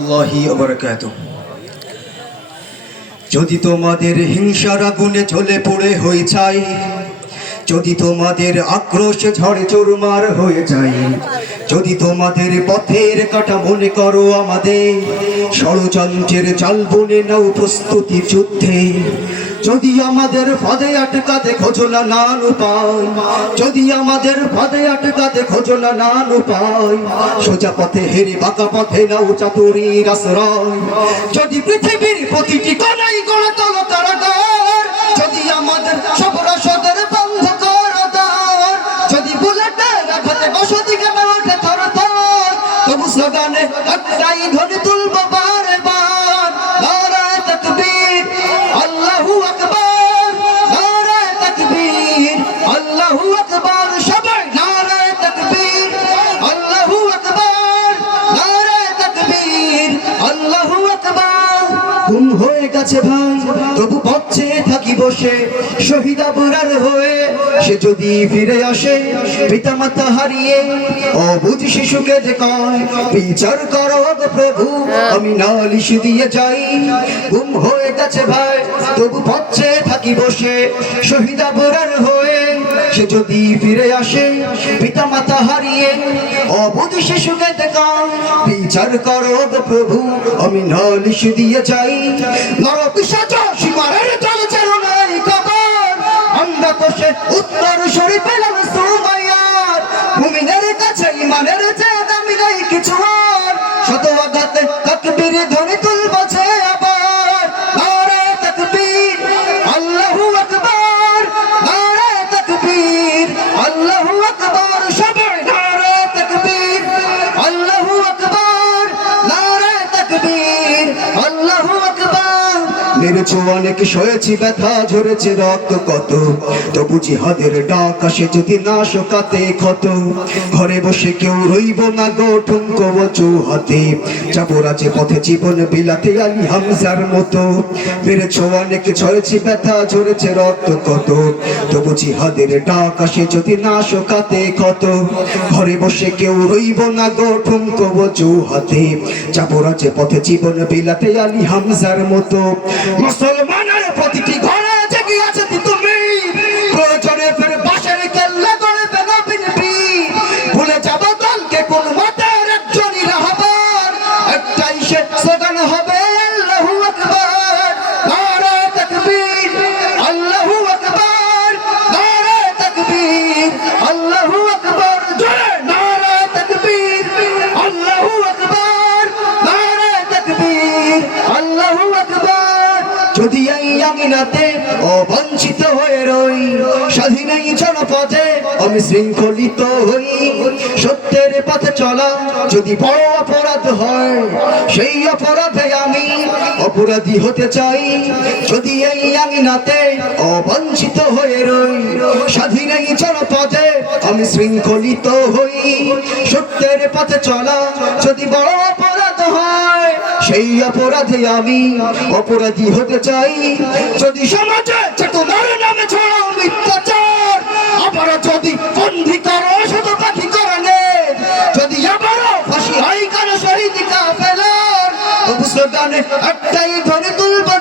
আল্লাহি ওয়া বারাকাতুহু। যদি তোমাদের হিংসার আগুনে জ্বলে পড়ে হয়ে যায়, যদি তোমাদের আক্রোশে ঝড়ে চুরমার হয়ে যায়, যদি তোমাদের পথের কাটা মনে করো আমাদের, ষড়যন্ত্রের জাল বুনে নাও প্রস্তুতি যুদ্ধে। যদি আমাদের ফাঁদে আটকাতে খোঁজো না নান উপায়, যদি আমাদের ফাঁদে আটকাতে খোঁজো না নান উপায়, সোজা পথে হেরে বাঁকা পথে নাও চাতুরীর আশ্রয়। যদি পৃথিবীর প্রতিটি কোণায় গড়ে তোলো কারাগার, যদি আমাদের সব রসদের বন্ধ করো দ্বার, যদি বুলেটের আঘাতে বসতি কেটে ওঠে থর থর, তবু স্লোগানে একটাই ধ্বনি তুলবো বারে বার, নারায়ে তাকবীর আল্লাহু আকবার, নারায়ে তাকবীর আল্লাহু আকবার। সবাই নারায়ে তাকবীর আল্লাহু আকবার, নারায়ে তাকবীর আল্লাহু আকবার। ঘুম হয়ে গেছে ভাই তবু পথে থাকি বসে, শহীদ আবরার হয়ে সে যদি ফিরে আসে, পিতা মাতা হারিয়ে অবুঝ শিশুকে যে কয় বিচার করো গো প্রভু, আমি নালিশ দিয়ে যাই। ঘুম হয়ে গেছে ভাই তবু পথে থাকি বসে, শহীদ আবরার হয়ে সে যদি ফিরে আসে, পিতা মাতা হারিয়ে অবুঝ শিশুকে দেখায় বিচার করো গো প্রভু, আমি নালিশ দিয়ে যাই। নরপিশাচ সীমারের জল চারণায় কবর, আমরা বসে উত্তর সরি পেলাম সুমাইয়ার, মুমিনের কাছে ইমানের চেয়ে দামি নাই কিছু আর, শত আঘাতে তাকবীর ধ্বনি তুলবো যে আবার, নারায়ে তাকবীর আল্লাহু আকবার, নারায়ে তাকবীর আল্লাহু আকবার। সবাই নারায়ে তাকবীর আল্লাহু আকবার, নারায়ে তাকবীর আল্লাহু আকবার। মেরেছো অনেক সয়েছি ব্যথা ঝরেছে রক্ত কত, তবু জিহাদের ডাক আসে যদি না শোকাতে ক্ষত, ঘরে বসে কেউ রইব না গো ঠুনকো হাতে, যাবো রাজে পথে জীবন বিলাতে আলী হামজার মতো। মেরেছো অনেক সয়েছি ব্যথা ঝরেছে রক্ত কত, তবু জিহাদের ডাক আসে যদি না শোকাতে ক্ষত, ঘরে বসে কেউ রইব না গো ঠুনকো হাতে, যাবো রাজে পথে জীবন বিলাতে আলী হামজার মতো। মুসলমানের প্রতিটি ঘরে জেগে আছে তুমি, প্রয়োজনে ফের বাঁশের কেল্লা গড়বে নবীন বীর, ভুলে যাব দলকে কোন মতের একজনই রাহবার, একটাই সে স্লোগান হবে আল্লাহু আকবার, নারায়ে তাকবীর আল্লাহু আকবার, নারায়ে তাকবীর আল্লাহু আকবার। জয় নারায়ে তাকবীর আল্লাহু আকবার, নারায়ে তাকবীর আল্লাহু আকবার। যদি এই আমিনাতে অবঞ্চিত হয়ে রই, স্বাধীন এই জনপদে আমি শৃঙ্খলিত হই, সত্যের পথে চলা যদি বড় অপরাধ হয়, সেই অপরাধে আমি অপরাধী হতে চাই। যদি এই আমিনাতে অবঞ্চিত হয়ে রই, স্বাধীন এই জনপদে আমি শৃঙ্খলিত হই, সত্যের পথে চলা যদি বড় অপরাধ হয়, সেই অপরাধে আমি অপরাধী হতে চাই। যদি সমাজে চেতনার নামে ছড়াও মিথ্যাচার, আবারও যদি বন্দী করো শত পাখি করণে, যদি আবারও ফাঁসি হয় কারো শহীদ কাফেলার, তবু স্লোগানে একটাই ধ্বনি তুলবো